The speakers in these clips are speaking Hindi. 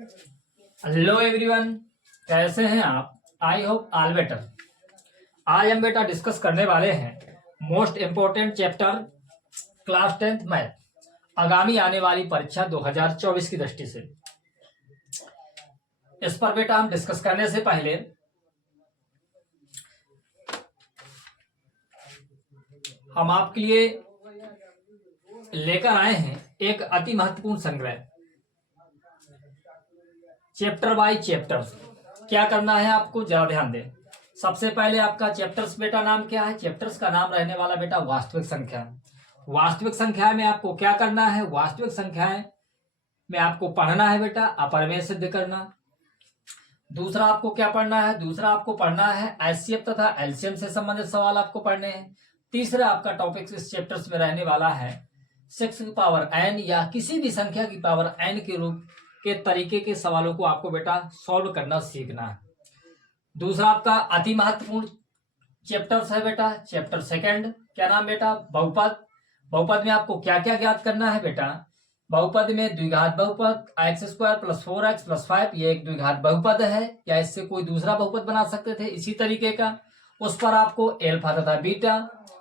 हेलो एवरीवन, कैसे हैं आप? I hope all better. आज हम बेटा डिस्कस करने वाले हैं most important chapter class 10th math, आगामी आने वाली परीक्षा 2024 की दृष्टि से। इस पर बेटा हम डिस्कस करने से पहले हम आपके लिए लेकर आए हैं एक अति महत्वपूर्ण संग्रह, चैप्टर बाय चैप्टर्स। क्या करना है आपको, जरा ध्यान दें। सबसे पहले आपका चैप्टर्स बेटा नाम क्या है? चैप्टर्स का नाम रहने वाला बेटा वास्तविक संख्या। वास्तविक संख्या में आपको क्या करना है? वास्तविक संख्याएं में आपको पढ़ना है बेटा अपरमेय सिद्ध करना। दूसरा आपको क्या पढ़ना है? दूसरा आपको पढ़ना है एचसीएफ तथा एलसीएम से संबंधित सवाल आपको पढ़ने हैं। तीसरा आपका टॉपिक इस चैप्टर्स में रहने वाला है 6 की पावर n या किसी भी संख्या की पावर n के रूप के तरीके के सवालों को आपको बेटा सॉल्व करना सीखना है। दूसरा आपका अति महत्वपूर्ण चैप्टर्स है बेटा चैप्टर सेकंड। क्या नाम बेटा? बहुपद। बहुपद में आपको क्या क्या ज्ञात करना है बेटा? बहुपद में द्विघात बहुपद x² + 4x + 5 ये एक द्विघात बहुपद है, या इससे कोई दूसरा बहुपद बना सकते थे इसी तरीके का। उस पर आपको अल्फा तथा बीटा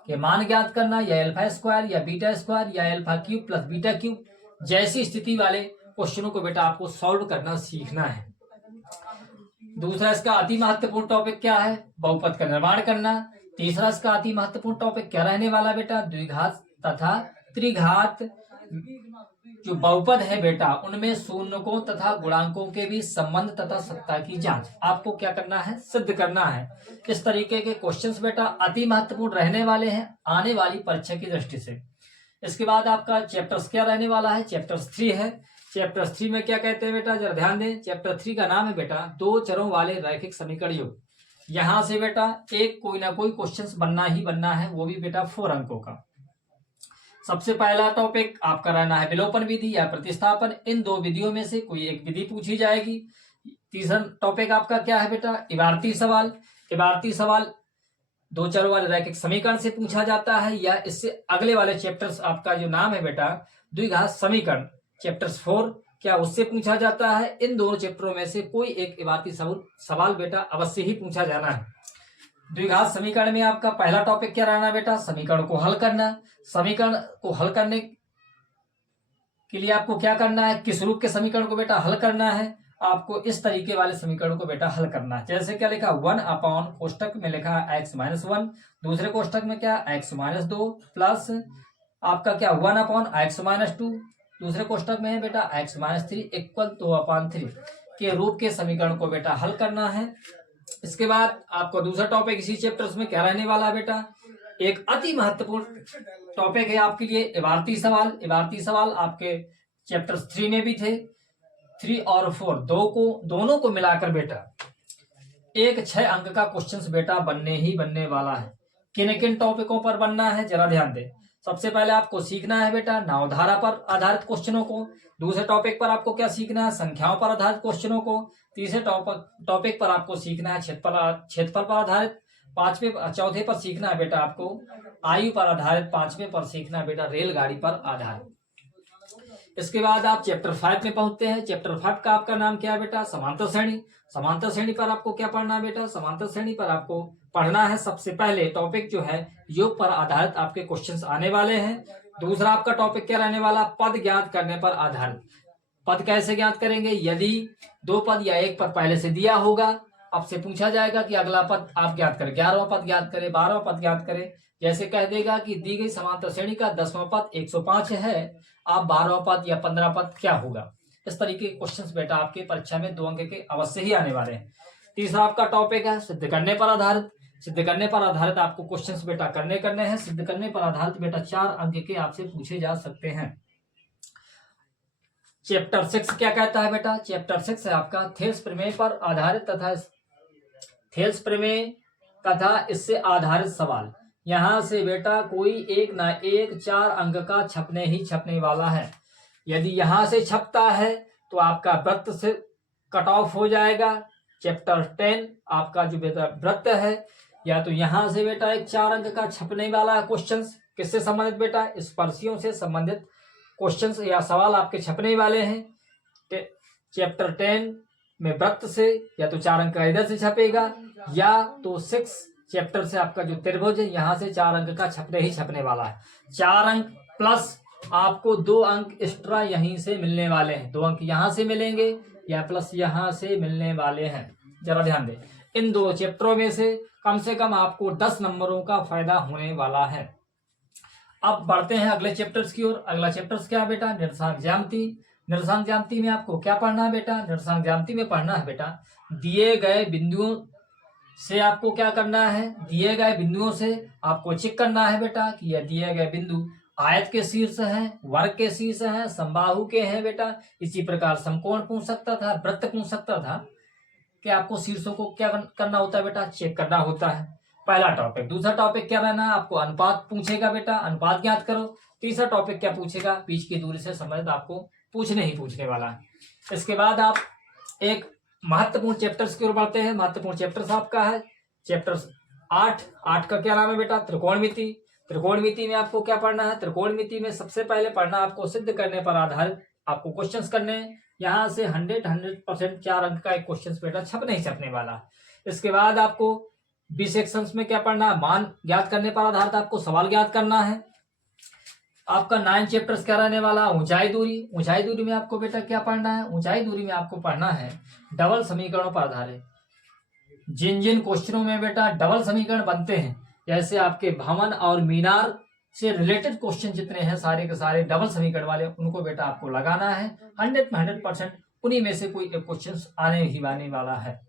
के मान ज्ञात करना, या α² या β² या α³ + β³ जैसी स्थिति वाले क्वेश्चनों को बेटा आपको सॉल्व करना सीखना है। दूसरा इसका अति महत्वपूर्ण टॉपिक क्या है? बहुपद का निर्माण करना। तीसरा इसका अति महत्वपूर्ण टॉपिक क्या रहने वाला बेटा? द्विघात तथा त्रिघात जो बहुपद है बेटा उनमें शून्यकों तथा गुणांकों के बीच संबंध तथा सत्ता की जांच आपको क्या करना है? सिद्ध करना है। इस तरीके के क्वेश्चंस बेटा अति महत्वपूर्ण रहने वाले हैं आने वाली परीक्षा की दृष्टि से। इसके बाद आपका चैप्टर्स क्या रहने वाला है? चैप्टर्स 3 है। चैप्टर 3 में क्या कहते हैं बेटा, जरा ध्यान दें। चैप्टर 3 का नाम है बेटा दो चरों वाले रैखिक समीकरण योग। यहां से बेटा एक कोई ना कोई क्वेश्चंस बनना ही बनना है, वो भी बेटा 4 अंकों का। सबसे पहला टॉपिक आपका रहना है विलोपन विधि या प्रतिस्थापन। इन दो विधियों में से कोई एक विधि पूछी जाएगी। तीसरा टॉपिक आपका क्या है बेटा? इबारती सवाल। इबारती सवाल दो चरों वाले रैखिक समीकरण से पूछा जाता है, या इससे अगले वाले चैप्टर्स आपका जो नाम है बेटा द्विघात समीकरण चैप्टर्स 4 क्या उससे पूछा जाता है। इन दोनों चैप्टरों में से कोई एक इबारती सवाल बेटा अवश्य ही पूछा जाना है। द्विघात समीकरण में आपका पहला टॉपिक क्या रहना बेटा? समीकरण को हल करना। समीकरण को हल करने के लिए आपको क्या करना है? किस रूप के समीकरण को बेटा हल करना है? आपको इस तरीके वाले समीकरण को बेटा हल करना है। जैसे क्या लिखा? 1 कोष्टक में लिखा है x-1, दूसरे कोष्टक में क्या x-2 प्लस आपका क्या 1/x-2, दूसरे कोष्टक में है बेटा x-3 = 2/3 के रूप के समीकरण को बेटा हल करना है। इसके बाद आपको दूसरा टॉपिक इसी चैप्टर्स में क्या रहने वाला बेटा? एक अति महत्वपूर्ण टॉपिक है आपके लिए इबारती सवाल। इबारती सवाल आपके चैप्टर्स 3 में भी थे। 3 और 4 दोनों को मिलाकर बेटा एक 6 अंक का क्वेश्चन बेटा बनने ही बनने वाला है। किन किन टॉपिकों पर बनना है जरा ध्यान दें। सबसे पहले आपको सीखना है बेटा नावधारा पर आधारित क्वेश्चनों को। दूसरे टॉपिक पर आपको क्या सीखना है? संख्याओं पर आधारित क्वेश्चनों को। तीसरे टॉपिक पर आपको सीखना है क्षेत्रफल पर आधारित। चौथे पर सीखना है बेटा आपको आयु पर आधारित। पांचवें पर सीखना है बेटा रेलगाड़ी पर आधारित। इसके बाद आप चैप्टर 5 में पहुंचते हैं। चैप्टर 5 का आपका नाम क्या है बेटा? समांतर श्रेणी। समांतर श्रेणी पर आपको क्या पढ़ना है बेटा? समांतर श्रेणी पर आपको पढ़ना है सबसे पहले टॉपिक जो है योग पर आधारित आपके क्वेश्चंस आने वाले हैं। दूसरा आपका टॉपिक क्या रहने वाला? पद ज्ञात करने पर आधारित। पद कैसे ज्ञात करेंगे? यदि दो पद या एक पद पहले से दिया होगा, आपसे पूछा जाएगा कि अगला पद आप ज्ञात करें, 11वां पद ज्ञात करें, 12वां पद ज्ञात करें। जैसे कह देगा कि दी गई समांतर श्रेणी का 10वां पद 105 है, आप 12वां पद या 15वां पद क्या होगा। इस तरीके के क्वेश्चंस बेटा आपके परीक्षा में 2 अंक के अवश्य ही आने वाले हैं। तीसरा आपका टॉपिक है सिद्ध करने पर आधारित। सिद्ध करने पर आधारित आपको क्वेश्चंस बेटा करने हैं। सिद्ध करने पर आधारित बेटा 4 अंक के आपसे पूछे जा सकते हैं। चैप्टर 6 क्या कहता है बेटा? चैप्टर 6 है आपका थेल्स प्रमेय पर आधारित तथा थेल्स प्रमेय तथा इससे आधारित सवाल। यहां से बेटा कोई एक ना एक 4 अंक का छपने ही छपने वाला है। यदि यहां से छपता है तो आपका वृत्त से कट ऑफ हो जाएगा। चैप्टर 10 आपका जो बेटा वृत्त है, या तो यहां से बेटा एक 4 अंक का छपने वाला क्वेश्चन किससे संबंधित बेटा? स्पर्शियों से संबंधित क्वेश्चंस या सवाल आपके छपने वाले हैं। चैप्टर 10 में वृत्त से या तो 4 अंक का इधर से छपेगा, या तो 6 चैप्टर से आपका जो त्रिभुज है यहाँ से 4 अंक का छपने ही छपने वाला है। 4 अंक प्लस आपको 2 अंक एक्स्ट्रा यहीं से मिलने वाले हैं, 2 अंक यहाँ से मिलेंगे या प्लस यहाँ से मिलने वाले हैं। जरा ध्यान दें, इन 2 चैप्टरों में से कम आपको 10 नंबरों का फायदा होने वाला है। अब बढ़ते हैं अगले चैप्टर्स की ओर। अगला चैप्टर्स क्या है बेटा? निर्देशांक ज्यामिति। निर्देशांक ज्यामिति में आपको क्या पढ़ना है बेटा? निर्देशांक ज्यामिति में पढ़ना है बेटा, दिए गए बिंदुओं से आपको क्या करना है? दिए गए बिंदुओं से आपको चेक करना है बेटा कि यह दिए गए बिंदु आयत के शीर्ष हैं, वर्ग के शीर्ष हैं, समबाहु के हैं बेटा। इसी प्रकार समकोण पूछ सकता था, वृत्त पूछ सकता था कि आपको शीर्षों को क्या करना होता है बेटा? चेक करना होता है। पहला टॉपिक। दूसरा टॉपिक क्या रहना है? आपको अनुपात पूछेगा बेटा, अनुपात ज्ञात करो। तीसरा टॉपिक क्या पूछेगा? बीच की दूरी से संबंधित आपको पूछने वाला है। इसके बाद आप एक महत्वपूर्ण चैप्टर्स की ओर बढ़ते हैं। महत्वपूर्ण चैप्टर्स आपका है चैप्टर 8 का क्या नाम है बेटा? त्रिकोणमिति। त्रिकोणमिति में आपको क्या पढ़ना है? त्रिकोणमिति में सबसे पहले पढ़ना आपको सिद्ध करने पर आधारित आपको क्वेश्चंस करने हैं। यहाँ से 100% 4 अंक का एक क्वेश्चन बेटा छपने ही छपने वाला। इसके बाद आपको बी सेक्शंस में क्या पढ़ना है? मान ज्ञात करने पर आधारित आपको सवाल ज्ञात करना है। आपका 9 चैप्टर्स क्या रहने वाला? ऊंचाई दूरी। ऊंचाई दूरी में आपको बेटा क्या पढ़ना है? ऊंचाई दूरी में आपको पढ़ना है डबल समीकरणों पर आधारित। जिन जिन क्वेश्चनों में बेटा डबल समीकरण बनते हैं, जैसे आपके भवन और मीनार से रिलेटेड क्वेश्चन जितने हैं सारे के सारे डबल समीकरण वाले, उनको बेटा आपको लगाना है। 100% उन्हीं में से कोई एक क्वेश्चन आने वाला है।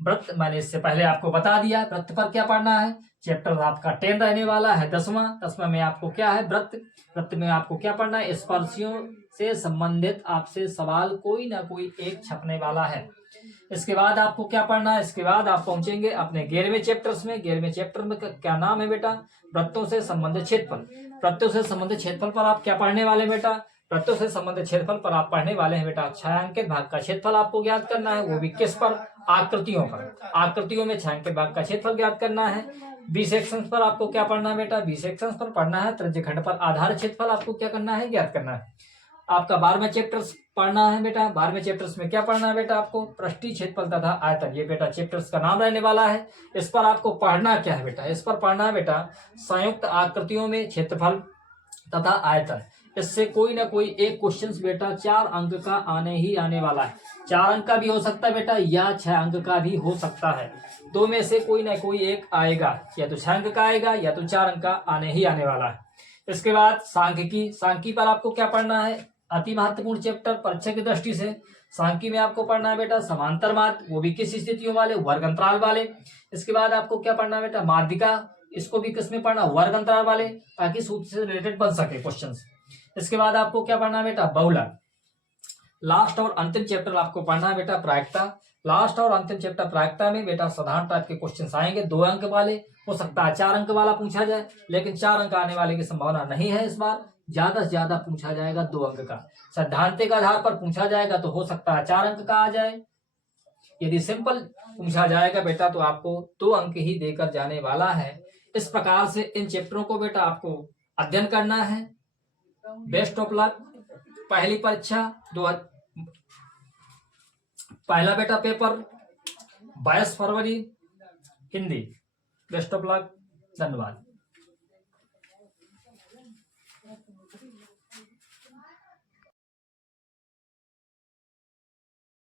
वृत्त मैंने इससे पहले आपको बता दिया। वृत्त पर क्या पढ़ना है? चैप्टर आपका 10 रहने वाला है, 10वां में आपको क्या है? वृत्त। वृत्त में आपको क्या पढ़ना है? स्पर्शियों से संबंधित आपसे सवाल कोई ना कोई एक छपने वाला है। इसके बाद आपको क्या पढ़ना है? इसके बाद आप पहुंचेंगे अपने 11वें चैप्टर्स में। 11वें चैप्टर में क्या नाम है बेटा? वृत्तों से संबंधित क्षेत्रफल। वृत्तों से संबंधित क्षेत्रफल पर आप क्या पढ़ने वाले बेटा? वृत्तों से संबंधित क्षेत्रफल पर आप पढ़ने वाले हैं बेटा छायांकित भाग का क्षेत्रफल आपको ज्ञात करना है, वो भी किस पर? आकृतियों पर। आकृतियों में छायांकित भाग का क्षेत्रफल ज्ञात करना है। बी सेक्शन पर आपको क्या पढ़ना है बेटा? बी सेक्शन पर पढ़ना है त्रिज्यखंड पर आधारित क्षेत्रफल आपको क्या करना है? ज्ञात करना है। आपका 12वें चैप्टर्स पढ़ना है बेटा। 12वें चैप्टर्स में क्या पढ़ना है बेटा? आपको पृष्ठीय क्षेत्रफल तथा आयतन, ये बेटा चैप्टर्स का नाम रहने वाला है। इस पर आपको पढ़ना क्या है बेटा? इस पर पढ़ना है बेटा संयुक्त आकृतियों में क्षेत्रफल तथा आयतन। इससे कोई ना कोई एक क्वेश्चन बेटा 4 अंक का आने वाला है। 4 अंक का भी हो सकता है बेटा, या 6 अंक का भी हो सकता है। 2 में से कोई ना कोई एक आएगा, या तो 6 अंक का आएगा या तो 4 अंक का आने वाला है। इसके बाद सांख्यिकी। सांख्यिकी पर आपको क्या पढ़ना है? अति महत्वपूर्ण चैप्टर परीक्षा की दृष्टि से। सांख्यिकी में आपको पढ़ना है बेटा समांतर माध्य, वो भी किस स्थितियों वाले? वर्ग अंतराल वाले। इसके बाद आपको क्या पढ़ना है बेटा? माध्यिका। इसको भी किस में पढ़ना? वर्ग अंतराल वाले, ताकि सूत्र से रिलेटेड बन सके क्वेश्चंस। इसके बाद आपको क्या पढ़ना है बेटा? बहुलक। लास्ट और अंतिम चैप्टर आपको पढ़ना है बेटा प्रायिकता। लास्ट और अंतिम चैप्टर प्रायिकता में बेटा साधारण टाइप के क्वेश्चंस आएंगे, 2 अंक वाले। हो सकता है 4 अंक वाला पूछा जाए, लेकिन 4 अंक आने वाले की संभावना नहीं है। इस बार ज्यादा से ज्यादा पूछा जाएगा 2 अंक का। सैद्धांतिक आधार पर पूछा जाएगा तो हो सकता है 4 अंक का आ जाए। यदि सिंपल पूछा जाएगा बेटा तो आपको 2 अंक ही देकर जाने वाला है। इस प्रकार से इन चैप्टरों को बेटा आपको अध्ययन करना है। Best of luck. पहली परीक्षा पहला बेटा paper 22 February Hindi. Best of luck. धन्यवाद।